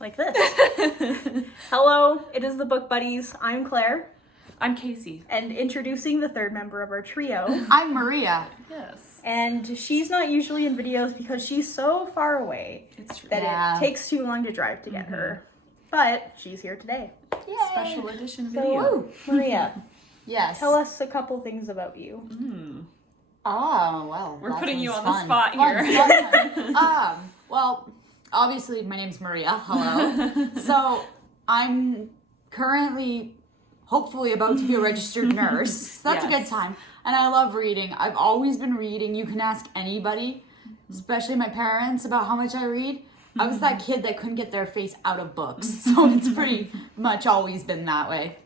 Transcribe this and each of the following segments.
like this. Hello, it is the Book Buddies. I'm Claire. I'm Casey. And introducing the third member of our trio. I'm Maria. Yes. And she's not usually in videos because she's so far away It's true. that it takes too long to drive to get her. But she's here today. Yay. Special edition So, video. Maria, Yes. tell us a couple things about you. Oh, well. We're that putting you sounds on the fun. spot Fun, here. fun. Well, obviously my name's Maria. Hello. So I'm currently, hopefully, about to be a registered nurse. So that's a good Yes. time. And I love reading. I've always been reading. You can ask anybody, especially my parents, about how much I read. I was that kid that couldn't get their face out of books. So it's pretty much always been that way.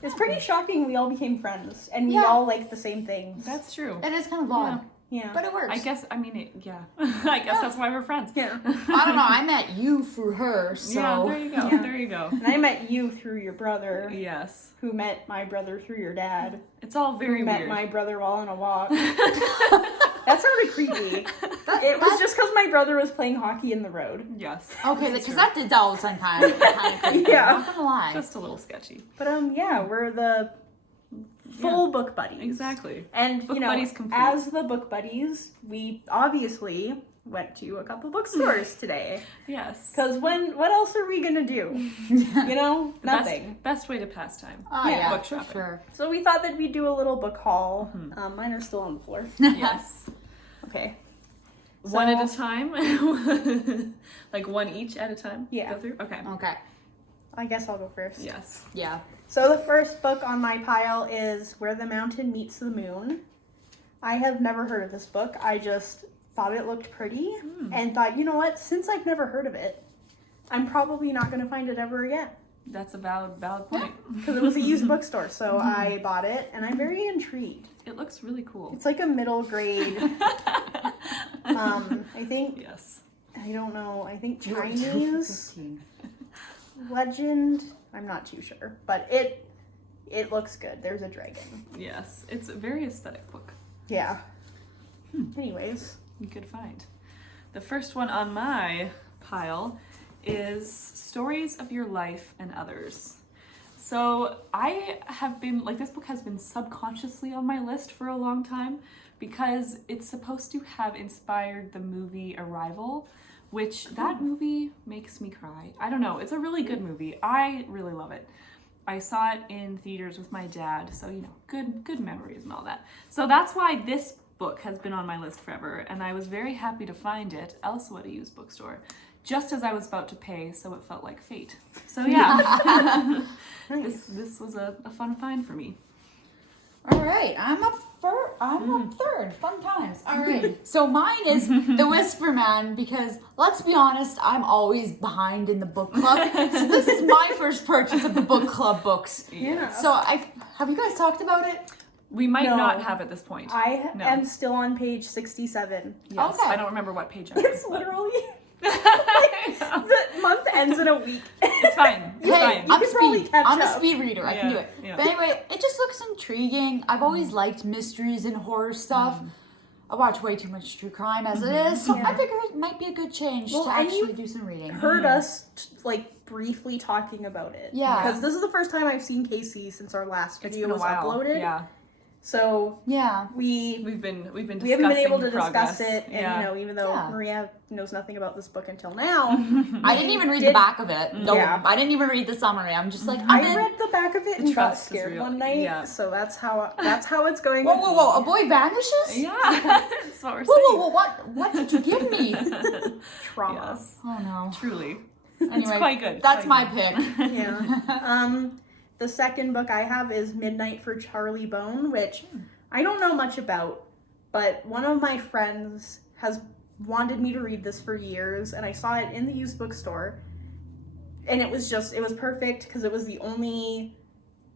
It's pretty shocking we all became friends and we Yeah. all like the same things. That's true. It is kind of odd. Yeah. But it works. I guess, I guess that's why we're friends. Yeah. I don't know. I met you through her, so. Yeah, there you go. Yeah. There you go. And I met you through your brother, Yes. who met my brother through your dad, It's all very who met weird. my brother while on a walk. That sounded creepy. It was just because my brother was playing hockey in the road. Yes. Okay, It's because true. that did all sound kind of creepy. Yeah. I'm not gonna lie. Just a little sketchy. But yeah, we're the full book buddies. Exactly. And Book you know, buddies complete. as the book buddies, we obviously went to a couple bookstores today. Yes. Because what else are we gonna do? You know, The nothing. Best way to pass time. Oh, Yeah. yeah, Book for shopping. sure. So we thought that we'd do a little book haul. Mine are still on the floor. Yes. Okay. One at So- a time? Like one each at a time? Yeah. Go through? Okay. Okay. I guess I'll go first. Yes. Yeah. So the first book on my pile is Where the Mountain Meets the Moon. I have never heard of this book. I just thought it looked pretty and thought, you know what, since I've never heard of it, I'm probably not going to find it ever again. That's a valid point. Because it was a used bookstore, so I bought it and I'm very intrigued. It looks really cool. It's like a middle grade, I think, Yes. I don't know, I think You're Chinese 15. legend. I'm not too sure, but it looks good. There's a dragon. Yes. It's a very aesthetic book. Yeah. Anyways. Good find. The first one on my pile is Stories of Your Life and Others. So I have been, this book has been subconsciously on my list for a long time because it's supposed to have inspired the movie Arrival, which that movie makes me cry. I don't know, it's a really good movie. I really love it. I saw it in theaters with my dad, so good memories and all that. So that's why this book has been on my list forever, and I was very happy to find it also at a used bookstore, just as I was about to pay, so it felt like fate. So yeah, this was a fun find for me. All right, I'm up third. Fun times. All right. So mine is The Whisper Man because let's be honest, I'm always behind in the book club. So this is my first purchase of the book club books. Yeah. So have you guys talked about it? We might No. not have at this point. I No. am still on page 67. Yes, Okay. I don't remember what page I'm It's on, but- literally the month ends in a week. It's fine. It's Hey, fine. I'm could probably catch I'm a up. speed reader. I can Yeah, do it. yeah. But anyway, it just looks intriguing. I've always liked mysteries and horror stuff. I watch way too much true crime as it is, so Yeah. I figure it might be a good change Well, to and actually you do some reading. Heard us briefly talking about it. Yeah. Because this is the first time I've seen Casey since our last It's video been a was while. uploaded. Yeah, So Yeah. we we've been discussing haven't been able to progress. discuss it, and Yeah. even though Yeah. Maria knows nothing about this book until now, I didn't even read did- the back of it. No, Yeah. I didn't even read the summary. I'm just like, I I'm in. read the back of it and got trust is scared real. one night. Yeah. So that's how it's going. Whoa, with whoa, me. whoa! A boy vanishes? Yeah, that's what we're Whoa, saying. whoa, whoa! What did you give me? Trauma. Yes, Oh no. truly. Anyway, It's quite good. That's quite my good. pick. Yeah. The second book I have is Midnight for Charlie Bone, which I don't know much about, but one of my friends has wanted me to read this for years, and I saw it in the used bookstore, and it was perfect because it was the only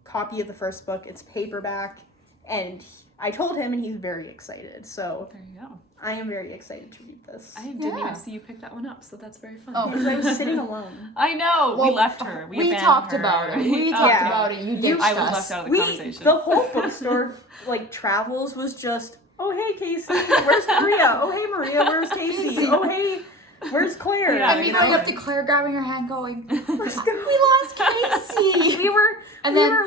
copy of the first book. It's paperback, and I told him, and he's very excited. So There you go. I am very excited to read this. I didn't Yeah. even see you pick that one up, so that's very fun. Oh. Because I was sitting alone. I know. we Well, left her. We abandoned talked her. about it. We talked Yeah. about it. You ditched I was us. left out of the conversation. The whole bookstore travels was just, oh hey Casey, where's Maria? Oh hey Maria, where's Casey? Casey. Oh hey Where's Claire? Yeah, And me you going know. up to Claire, grabbing her hand, going, "We lost Casey." We were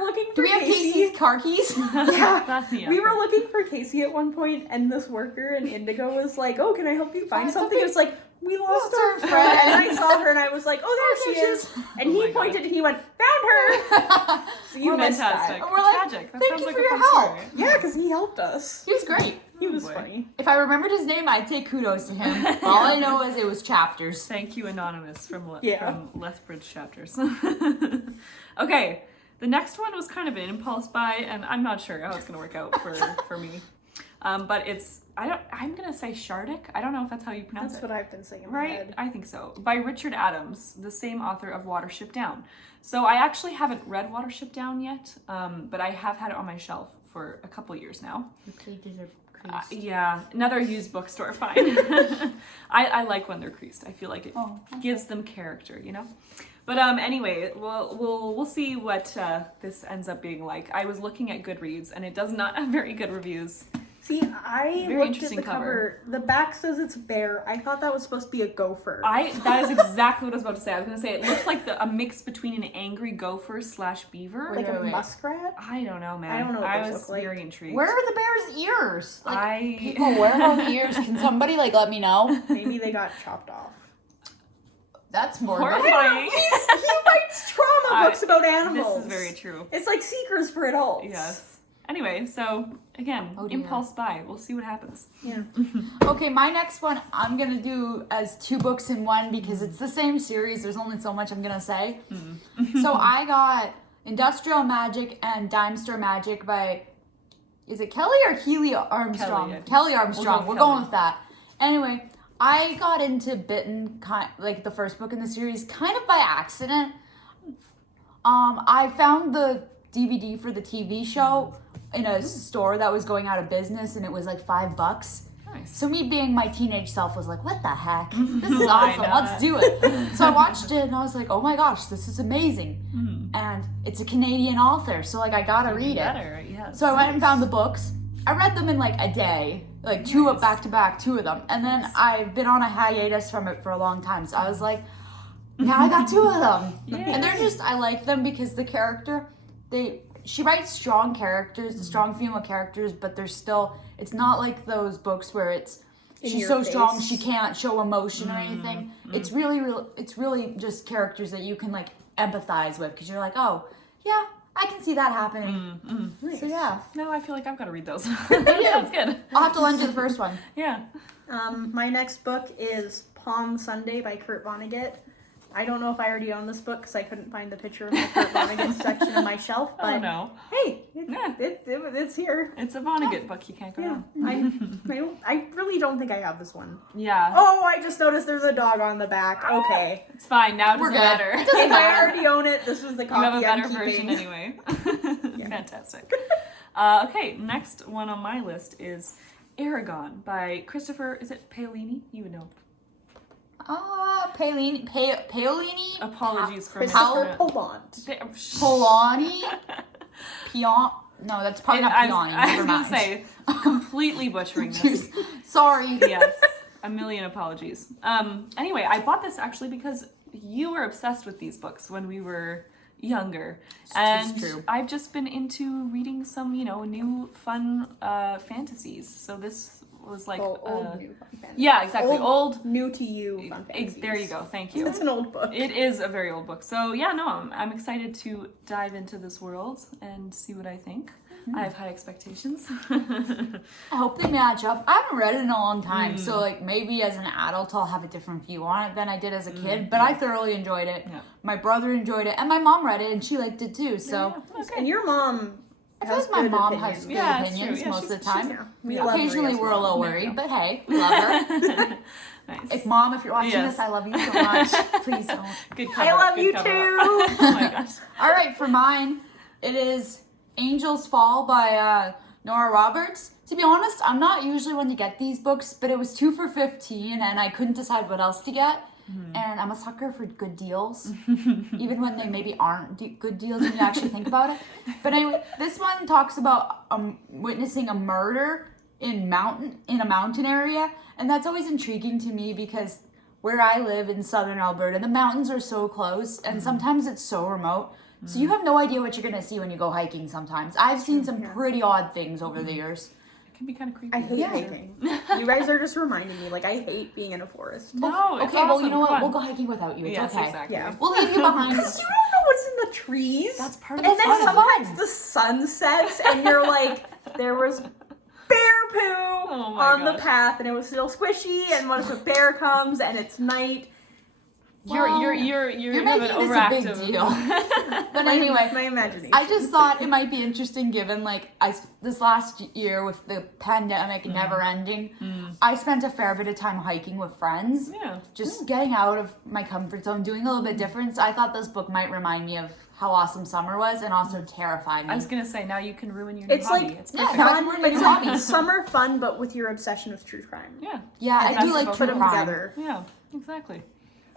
looking for Do we have Casey. Casey's car keys? Yeah. We were looking for Casey at one point, and this worker in Indigo was like, "Oh, can I help you find something?" It was like, "We lost our friend," and I saw her, and I was like, "Oh, there she is!" And Oh he my pointed, and he went, "Found her!" So you missed Fantastic. that. We're like, Tragic. That "Thank sounds you like for a your fun help." story. Yeah, because he helped us. He was great. He was boy. funny. If I remembered his name, I'd say kudos to him. All I know is it was chapters. Thank you, Anonymous from Yeah. from Lethbridge chapters. Okay, the next one was kind of an impulse buy, and I'm not sure how it's gonna work out for me. But I'm gonna say Shardic. I don't know if that's how you pronounce That's it. what I've been saying in my Right? head. I think so. By Richard Adams, the same author of Watership Down. So I actually haven't read Watership Down yet, but I have had it on my shelf for a couple years now. The pages are creased. Yeah, another used bookstore find. I like when they're creased. I feel like it gives them character, you know? But anyway, we'll see what this ends up being like. I was looking at Goodreads, and it does not have very good reviews. See, I Very looked at interesting the cover. The back says it's bear. I thought that was supposed to be a gopher. That is exactly what I was about to say. I was going to say it looks like a mix between an angry gopher / beaver. Like a Wait. muskrat? I don't know, man. I don't know what I those was look like. very intrigued. Where are the bear's ears? Like, people, I where are the ears? Can somebody let me know? Maybe they got chopped off. That's more horrifying. He writes trauma books about animals. This is very true. It's like Seekers for adults. Yes. Anyway, so again, Oh, dear. impulse buy. We'll see what happens. Yeah. Okay, my next one I'm gonna do as 2 books in one because it's the same series. There's only so much I'm gonna say. So I got Industrial Magic and Dime Store Magic by, is it Kelly or Keely Armstrong? Kelly, I think. Kelly Armstrong. We'll We're go going with with that. Anyway, I got into Bitten, like the first book in the series, kind of by accident. I found the DVD for the TV show in a store that was going out of business, and it was like $5. Nice. So me being my teenage self was like, what the heck? This is Why awesome. not? Let's do it. So I watched it and I was like, oh my gosh, this is amazing. And it's a Canadian author, so I gotta read it. Better, yes. So I went and found the books. I read them in a day, 2 Nice. back to back, 2 of them. And then I've been on a hiatus from it for a long time. So I was like, now I got 2 of them. Yay. And they're just, I like them because the character, she writes strong characters, strong female characters, but they're still, it's not like those books where In she's your so strong face. she can't show emotion or anything. It's really just characters that you can empathize with because you're like, oh yeah, I can see that happening. So yeah, No, I feel like I've got to read those. Sounds good. I'll have to lend you the first one. Yeah. My next book is Palm Sunday by Kurt Vonnegut. I don't know if I already own this book because I couldn't find the picture of my Kurt Vonnegut section of my shelf, but Oh no. hey, Yeah. it's here. It's a Vonnegut book. You can't go Yeah, wrong. I really don't think I have this one. Yeah. Oh, I just noticed there's a dog on the back. Okay. It's fine. Now it We're doesn't good. matter. It doesn't If I matter. already own it, this is the You have copy a I'm better version keeping. anyway. Fantastic. Okay, next one on my list is Aragon by Christopher, is it Paolini? You would know. Paolini? Apologies for Christopher mispronouncing. Polant. Polani? Pion? No, that's probably not I Pioni. was Never gonna mind. say, completely butchering this. Sorry. Yes, a million apologies. Anyway, I bought this actually because you were obsessed with these books when we were younger, and true. I've just been into reading some, new fun fantasies. So this was like, Old new fun fantasies. yeah, exactly, old. New to you fun fantasies. There you go. Thank you. It's an old book. It is a very old book. So yeah, no, I'm excited to dive into this world and see what I think. I have high expectations. I hope they match up. I haven't read it in a long time, so maybe as an adult I'll have a different view on it than I did as a kid. But I thoroughly enjoyed it. Yeah. My brother enjoyed it, and my mom read it, and she liked it too. So And your mom I feel has like my good mom opinions. has good Yeah, it's opinions true. Yeah, most of the she's- time. Yeah, we love Occasionally Maria's we're a mom. little There you worried, go. but hey, we love her. Nice. Mom, if you're watching Yes. this, I love you so much. Please don't. Good cover. I love good you cover too. up. Oh my gosh. All right, for mine, it is Angels Fall by Nora Roberts. To be honest, I'm not usually one to get these books, but it was 2 for $15, and I couldn't decide what else to get. And I'm a sucker for good deals, even when they maybe aren't good deals when you actually think about it. But anyway, this one talks about witnessing a murder in a mountain area, and that's always intriguing to me because where I live in southern Alberta, the mountains are so close, and sometimes it's so remote. So you have no idea what you're going to see when you go hiking sometimes. I've seen some pretty odd things over the years. It can be kind of creepy. I hate hiking. You guys are just reminding me, like, I hate being in a forest. No, it's Okay, well, awesome. you know what? Fun. We'll go hiking without you. It's Yes, okay. exactly. Yeah. We'll leave you behind. Because you don't know what's in the trees. That's part of And the then fun. sometimes the sun sets and you're like, there was bear poo on the path and it was still squishy, and what if a bear comes and it's night? You're You're have making an this a big overactive. deal. But anyway, My imagination. I just thought it might be interesting given, like, this last year with the pandemic never ending, I spent a fair bit of time hiking with friends. Yeah. Just getting out of my comfort zone, doing a little bit different. So I thought this book might remind me of how awesome summer was and also terrify me. I was gonna say, now you can ruin your new It's hobby. like- It's Yeah, perfect. now I Fun, can ruin my it's new hobby. like summer fun, but with your obsession with true crime. Yeah. Yeah, I do That's like about true Put them crime. together. Yeah. Exactly.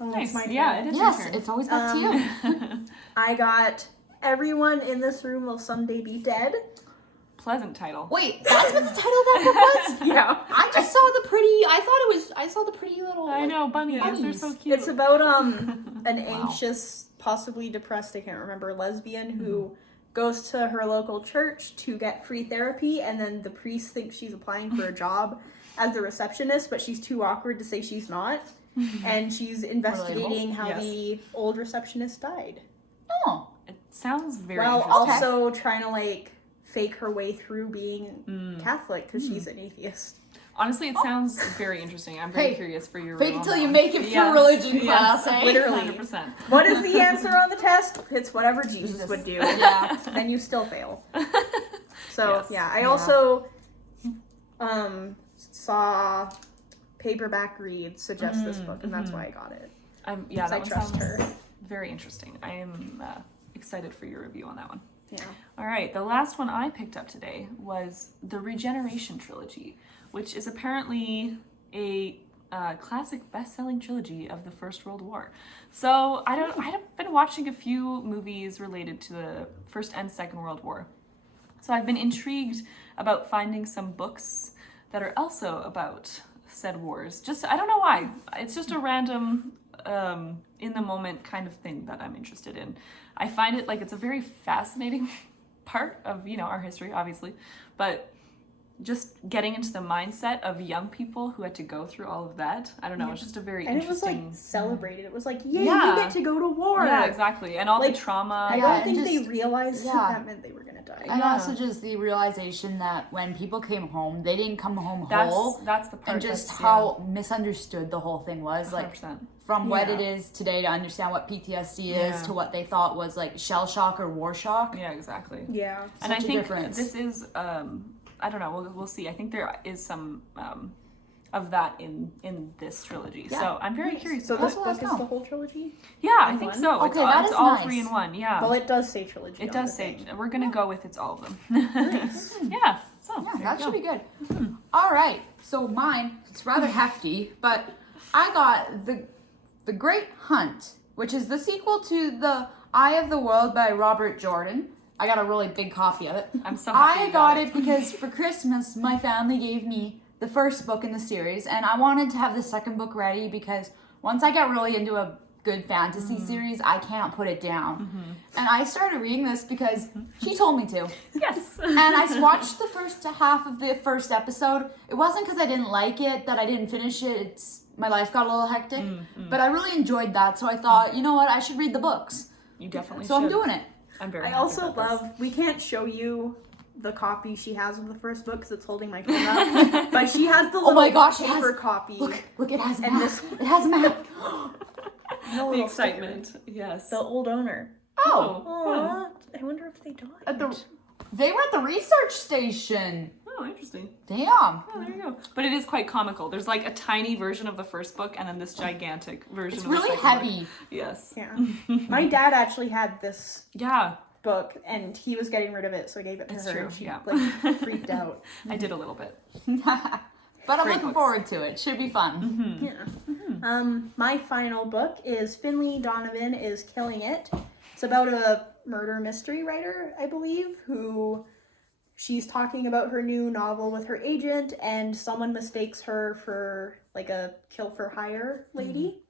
Oh, Nice. it's my turn. Yeah, it is Yes, your turn. it's always back to you. I got Everyone in This Room Will Someday Be Dead. Pleasant title. Wait, that's what the title of that book was? Yeah. I just saw the pretty, I saw the pretty little. I know, bunnies. They're bunnies. so cute. It's about an Wow. anxious, possibly depressed, I can't remember, lesbian who goes to her local church to get free therapy, and then the priest thinks she's applying for a job as the receptionist, but she's too awkward to say she's not. And she's investigating how Yes. the old receptionist died. Oh. It sounds very While interesting. also trying to, like, fake her way through being Catholic because she's an atheist. Honestly, it sounds very interesting. I'm very Hey, curious for your fake review it on till that you one. make it through Yes, religion class, eh? Literally. 100%. What is the answer on the test? It's whatever Jesus would do. Yeah. Then you still fail. So, Yes. yeah. I also saw Paperback Read suggest this book, and that's why I got it. Yeah, that I one trust sounds her. very interesting. I am excited for your review on that one. Yeah. All right, the last one I picked up today was the Regeneration trilogy, which is apparently a classic best-selling trilogy of the First World War. So I've been watching a few movies related to the First and Second World War. So I've been intrigued about finding some books that are also about said wars. Just, I don't know why. It's just a random, in the moment kind of thing that I'm interested in. I find it like it's a very fascinating part of, our history, obviously, but just getting into the mindset of young people who had to go through all of that. I don't know. It's just a very And it was, interesting. like, celebrated. It was like, yay, Yeah. you get to go to war. Yeah, exactly. And all Like, the trauma. I Yeah, don't and think just- they realized yeah. that meant they were going to die. And Yeah. also just the realization that when people came home, they didn't come home That's whole. the part. And just that's, how misunderstood the whole thing was. Like, 100%. from what Yeah. it is today to understand what PTSD is Yeah. to what they thought was like shell shock or war shock. Yeah, exactly. Yeah. And I Such a think difference. this is I don't know, we'll see. I think there is some of that in this trilogy. Yeah. So I'm very Nice. curious So about this That's book what is I the whole trilogy? Yeah, I in think one? so. Okay, that it's is all nice. 3 in 1. Yeah. Well, it does say trilogy. It on does the say thing. we're gonna go with it's all of them. Nice. Yeah. So Yeah, there that you should go. be good. All right, so mine, it's rather hefty, but I got the Great Hunt, which is the sequel to The Eye of the World by Robert Jordan. I got a really big copy of it. I'm so happy I you got it because for Christmas, my family gave me the first book in the series, and I wanted to have the second book ready because once I get really into a good fantasy series, I can't put it down. And I started reading this because she told me to. Yes. And I watched the first half of the first episode. It wasn't because I didn't like it that I didn't finish it. My life got a little hectic, but I really enjoyed that. So I thought, you know what, I should read the books. You definitely So should. I'm doing it. I'm very I happy also about this. love, we can't show you the copy she has of the first book because it's holding my phone up, but she has the little my gosh, it has- paper copy. Look, it has a And map. this- It has a map. No The little excitement. Yes. sticker. The old owner. Oh, fun. Aw, I wonder if they died. They were at the research station. Oh, interesting. Damn. Oh, there you go. But it is quite comical. There's like a tiny version of the first book and then this gigantic version It's of the really second book. heavy. Yes. Yeah. My dad actually had this Yeah, book and he was getting rid of it, so I gave it to It's her. true, and she yeah. like freaked out. I did a little bit. But I'm Great looking books. forward to it. Should be fun. Yeah. My final book is Finley Donovan is Killing It. It's about a murder mystery writer, I believe, who she's talking about her new novel with her agent, and someone mistakes her for like a kill for hire lady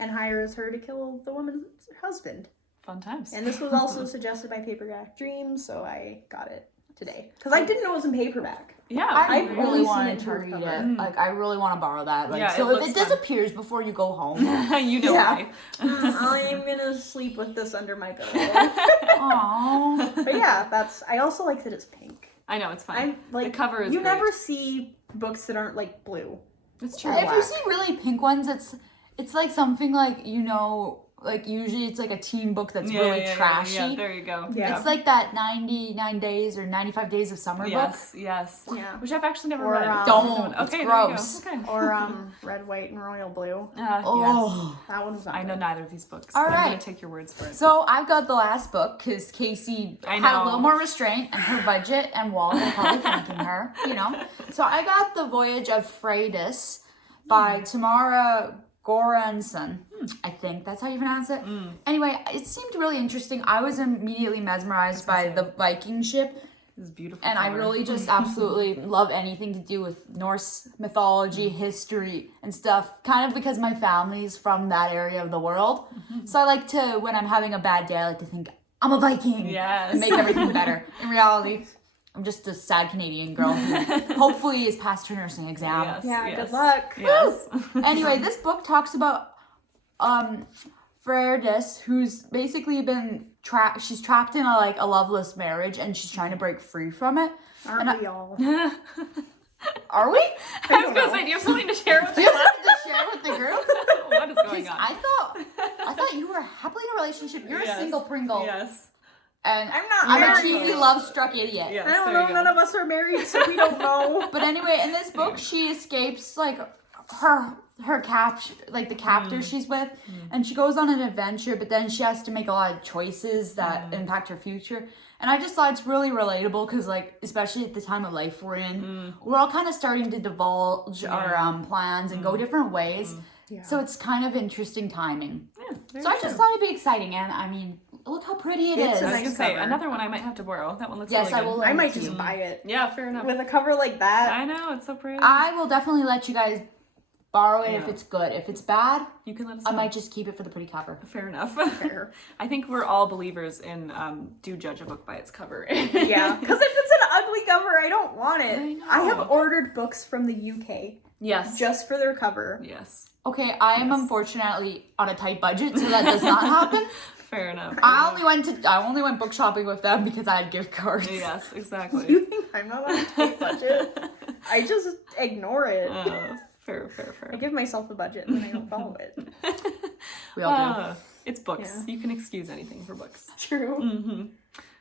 and hires her to kill the woman's husband. Fun times. And this was also suggested by Paperback Dreams, so I got it today. Because I didn't know it was in paperback. Yeah. I I've really only wanted seen to it read hardcover. it. Like, I really want to borrow that. Like, Yeah, so it if looks it fun. disappears before you go home. You know Yeah. why. I'm gonna sleep with this under my pillow. Aww. But yeah, I also like that it's pink. I know, it's fun. I'm like, the cover is you great. never see books that aren't like blue. It's true. If you black. see really pink ones, it's like something like, you know, like usually it's like a teen book that's really trashy. Yeah, there you go. Yeah. It's like that 99 days or 95 days of summer book. Yes. Yeah. Which I've actually never Or, read. Don't. It's Okay, gross. there you go. Or red, white, and royal blue. Okay. Yes. Oh. That one was not I know good. neither of these books. All but I'm right. gonna take your words for it. So I've got the last book because Casey I had a know. little more restraint and her budget and Walt are probably thanking her, you know. So I got The Voyage of Freydis by Tamara Goranson. I think that's how you pronounce it. Anyway, it seemed really interesting. I was immediately mesmerized by the Viking ship. This is beautiful. And I cover. really just absolutely love anything to do with Norse mythology, history, and stuff. Kind of because my family's from that area of the world. So I like to, when I'm having a bad day, I like to think, I'm a Viking. Yes. And make everything better. In reality, I'm just a sad Canadian girl who hopefully is past her nursing exam. Yes, Yeah, yes. good luck. Yes. Anyway, this book talks about Freydis, who's basically been she's trapped in a loveless marriage and she's trying to break free from it. Aren't we all? Are we? I was gonna say, do you have something to share with Do me? you want to share with the group? What is going Because on? I thought you were happily in a relationship. You're Yes. a single Pringle. Yes. I'm And not I'm a married. cheesy love-struck idiot. Yes. I don't there know. you go. None of us are married, so we don't know. But anyway, in this book, she escapes like her the captor she's with, and she goes on an adventure. But then she has to make a lot of choices that impact her future. And I just thought it's really relatable because, like, especially at the time of life we're in, we're all kind of starting to divulge our plans and go different ways. Yeah. So it's kind of interesting timing. Yeah, very So I just true. thought it'd be exciting, and I mean, look how pretty it It's is. a I was nice gonna say cover. another one I might have to borrow. That one looks Yes, really I good. will. I might lend it to just you. buy it. Yeah, fair enough. With a cover like that. I know, it's so pretty. I will definitely let you guys borrow it if Yeah. it's good. If it's bad, You can let us I know. might just keep it for the pretty cover. Fair enough. Fair. I think we're all believers in do judge a book by its cover. Yeah, because if it's an ugly cover, I don't want it. I know. I have ordered books from the UK Yes. just for their cover. Yes. Okay, I am Yes. unfortunately on a tight budget, so that does not happen. Fair enough. I only went book shopping with them because I had gift cards. Yes, exactly. You think I'm not on a tight budget? I just ignore it. Fair. I give myself a budget and then I don't follow it. We all do. It's books. Yeah. You can excuse anything for books. True.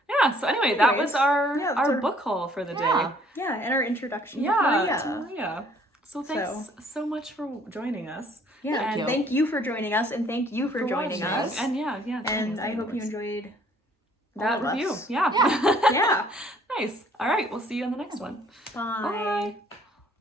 Yeah, so anyway, that was our Yeah, that's our our- book haul for the Yeah. day. Yeah, and our introduction. Yeah. to Yeah. So thanks so much for joining us. Yeah, Thank and you. thank you for joining us, and thank you for joining watching us. And yeah. And I hope you enjoyed that all of review. us. Yeah. Yeah. Yeah. Nice. All right, we'll see you on the next one. Bye. Bye.